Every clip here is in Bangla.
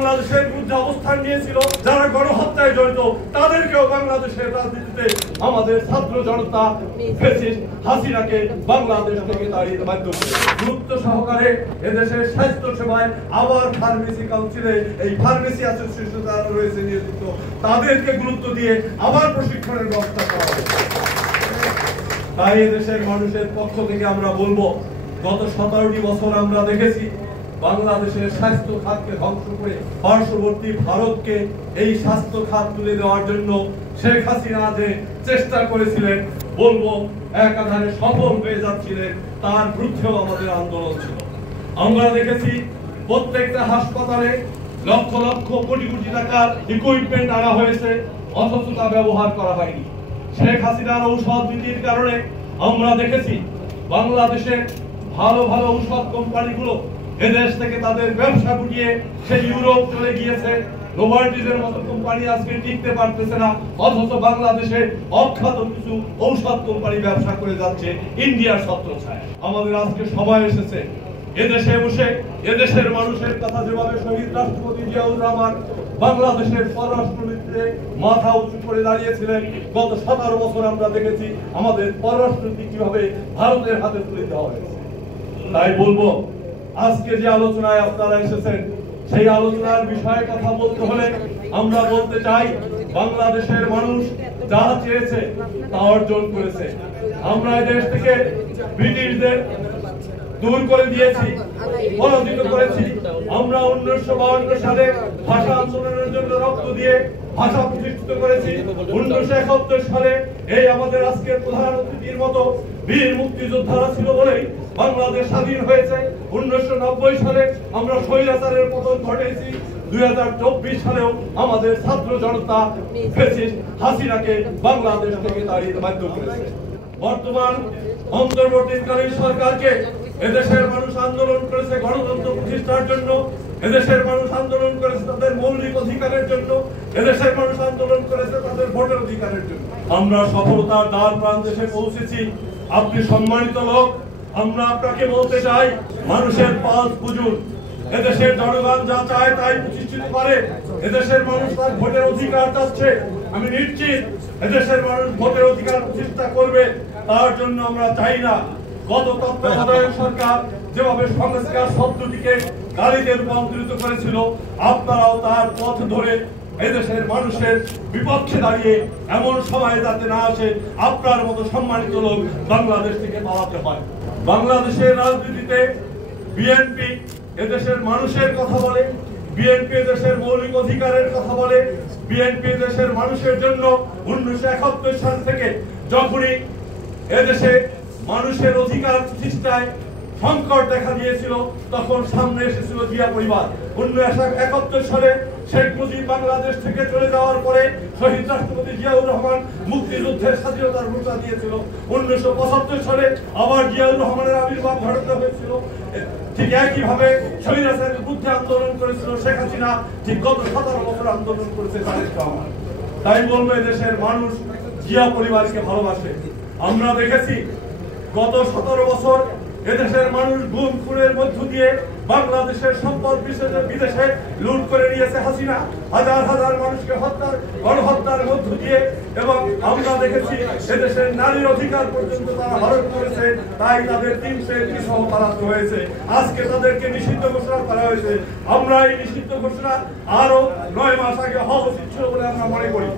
বাংলাদেশের বিরুদ্ধে অবস্থান নিয়েছিল, যারা গণহত্যায় জড়িত, তাদেরকেও বাংলাদেশের রাজনীতিতে আমাদের ছাত্র জনতা ফ্যাসিস্ট হাসিনাকে বাংলাদেশ থেকে তাড়িয়ে বাধ্য করে। গুরুত্ব সহকারে এদেশের স্বাস্থ্য সেবায় আবার ফার্মেসি কাউন্সিলে এই ফার্মেসি অ্যাসোসিয়েশন যারা রয়েছে নিয়োজিত, তাদেরকে গুরুত্ব দিয়ে আবার প্রশিক্ষণের ব্যবস্থা করা হবে। তাই এদেশের মানুষের পক্ষ থেকে আমরা বলবো, গত 17টি বছর আমরা দেখেছি বাংলাদেশের স্বাস্থ্য খাতকে ধ্বংস করে পার্শ্ববর্তী ভারতকে এই স্বাস্থ্য খাত তুলে দেওয়ার জন্য শেখ হাসিনা যে চেষ্টা করেছিলেন, বলবো একাধারে সফল হয়ে যাচ্ছিলেন, তার বিরুদ্ধেও আমাদের আন্দোলন ছিল। আমরা দেখেছি প্রত্যেকটা হাসপাতালে লক্ষ লক্ষ কোটি কোটি টাকার ইকুইপমেন্ট আনা হয়েছে, অথচ তা ব্যবহার করা হয়নি। শেখ হাসিনার ঔষধ নীতির কারণে আমরা দেখেছি বাংলাদেশের ভালো ভালো ঔষধ কোম্পানিগুলো এদেশ থেকে তাদের ব্যবসা গুটিয়ে সেই ইউরোপ চলে গিয়েছে। নোভার্টিসের মতো কোম্পানি আজকে টিকতে পারতেছে না, অথচ বাংলাদেশে অখ্যাত কিছু ঔষধ কোম্পানি ব্যবসা করে যাচ্ছে ইন্ডিয়ার ছত্রছায়ায়। আমাদের আজকে সময় এসেছে এদেশে বসে এদেশের মানুষের কথা যেভাবে শহীদ রাষ্ট্রপতি জিয়াউর রহমান বাংলাদেশের পররাষ্ট্রনীতিতে মাথা উঁচু করে দাঁড়িয়েছিলেন, গত 17 বছর আমরা দেখেছি আমাদের পররাষ্ট্রনীতি কিভাবে ভারতের হাতে তুলে দেওয়া হয়েছে। তাই বলবো, আজকে যে আলোচনায় আপনারা এসেছেন, সেই আলোচনার বিষয়ে কথা বলতে হলে আমরা বলতে চাই, বাংলাদেশের মানুষ যা চেয়েছে তা অর্জন করেছে। আমরা এই দেশ থেকে ব্রিটিশদের দূর করে দিয়েছি, পরাজিত করেছি। আমরা 1952 সালে ভাষা আন্দোলনের জন্য রক্ত দিয়ে ভাষা প্রতিষ্ঠিত করেছি। 1971 সালে এই আমাদের আজকের প্রধান অতিথির মতো বীর মুক্তিযোদ্ধারা ছিল বলেই বাংলাদেশ স্বাধীন হয়েছে। 1990 সালে আমরা স্বৈরাচারের পতন ঘটেছি। 2024 সালেও আমাদের ছাত্র জনতা ফ্যাসিস্ট হাসিনাকে বাংলাদেশ থেকে তাড়িয়ে বাধ্য করেছে। বর্তমান অন্তর্বর্তীকালীন সরকারকে এদেশের মানুষ আন্দোলন করেছে গণতন্ত্র প্রতিষ্ঠার জন্য, এদেশের মানুষ আন্দোলন করেছে তাদের মৌলিক অধিকারের জন্য, এদেশের মানুষ আন্দোলন করেছে তাদের ভোটের অধিকারের জন্য। আমরা সফলতার দ্বার প্রান্তে এসে পৌঁছেছি। আপনি সম্মানিত লোক, আমরা আপনাকে বলতে চাই, মানুষের পালস বুঝুন। এদেশের জনগণ যা চায় তাই প্রতিষ্ঠিত করে। এদেশের মানুষ তার ভোটের অধিকার চাচ্ছে। আমি নিশ্চিত এদেশের মানুষ ভোটের অধিকার প্রতিষ্ঠা করবে। তার জন্য আমরা চাই না গত তত্ত্বাবধায়ক সরকার যেভাবে সংস্কার শব্দটিকে গালিতে রূপান্তরিত করেছিল, আপনারাও তার পথ ধরে এদেশের মানুষের বিপক্ষে দাঁড়িয়ে এমন সময় যাতে না আসে আপনার মতো সম্মানিত লোক বাংলাদেশ থেকে পালাতে হয়। বাংলাদেশের রাজনীতিতে বিএনপি এদেশের মানুষের কথা বলে, বিএনপি দেশের মৌলিক অধিকারের কথা বলে, বিএনপি দেশের মানুষের জন্য 1971 সাল থেকে যখনই এদেশে মানুষের অধিকার প্রতিষ্ঠায় সংকট দেখা দিয়েছিল, তখন সামনে এসেছিল জিয়া পরিবার। 1971 সালে শেখ মুজিব বাংলাদেশ থেকে চলে যাওয়ার পরে শহীদ রাষ্ট্রপতি জিয়াউর রহমান মুক্তিযুদ্ধের স্বাধীনতার ঘোষণা দিয়েছিল। 1975 সালে আবার জিয়াউর রহমানের আবির্ভাব ঘটাতে হয়েছিল। ঠিক একইভাবে স্বৈরাচারের বিরুদ্ধে আন্দোলন করেছিল শেখ হাসিনা, ঠিক গত 17 বছর আন্দোলন করেছে তারেক রহমান। তাই বলবো, এদেশের মানুষ জিয়া পরিবারকে ভালোবাসে। আমরা দেখেছি গত 17 বছর এদেশের মানুষ গুম খুনের মধ্য দিয়ে বাংলাদেশের সম্পদ বিদেশে লুট করে নিয়েছে হাসিনা, হাজার হাজার মানুষকে গণহত্যার মধ্য দিয়ে। এবং আমরা দেখেছি এদেশের নারীর অধিকার পর্যন্ত তারা হরণ করেছে, তাই তাদের 300 এমপি সহ পালাতে হয়েছে। আজকে তাদেরকে নিষিদ্ধ ঘোষণা করা হয়েছে। আমরা এই নিষিদ্ধ ঘোষণা আরো 9 মাস আগে হওয়া উচিত ছিল বলে আমরা মনে করি।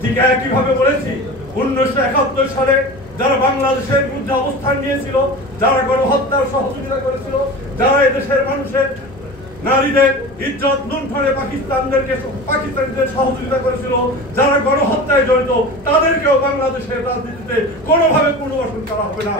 ঠিক একইভাবে বলেছি, 1971 সালে যারা বাংলাদেশের বিরুদ্ধে অবস্থান নিয়েছিল, যারা গণহত্যার সহযোগিতা করেছিল, যারা এদেশের মানুষের নারীদের ইজ্জত লুণ্ঠনে পাকিস্তানিদের সহযোগিতা করেছিল, যারা গণহত্যায় জড়িত, তাদেরকেও বাংলাদেশের রাজনীতিতে কোনোভাবে পুনর্বাসন করা হবে না।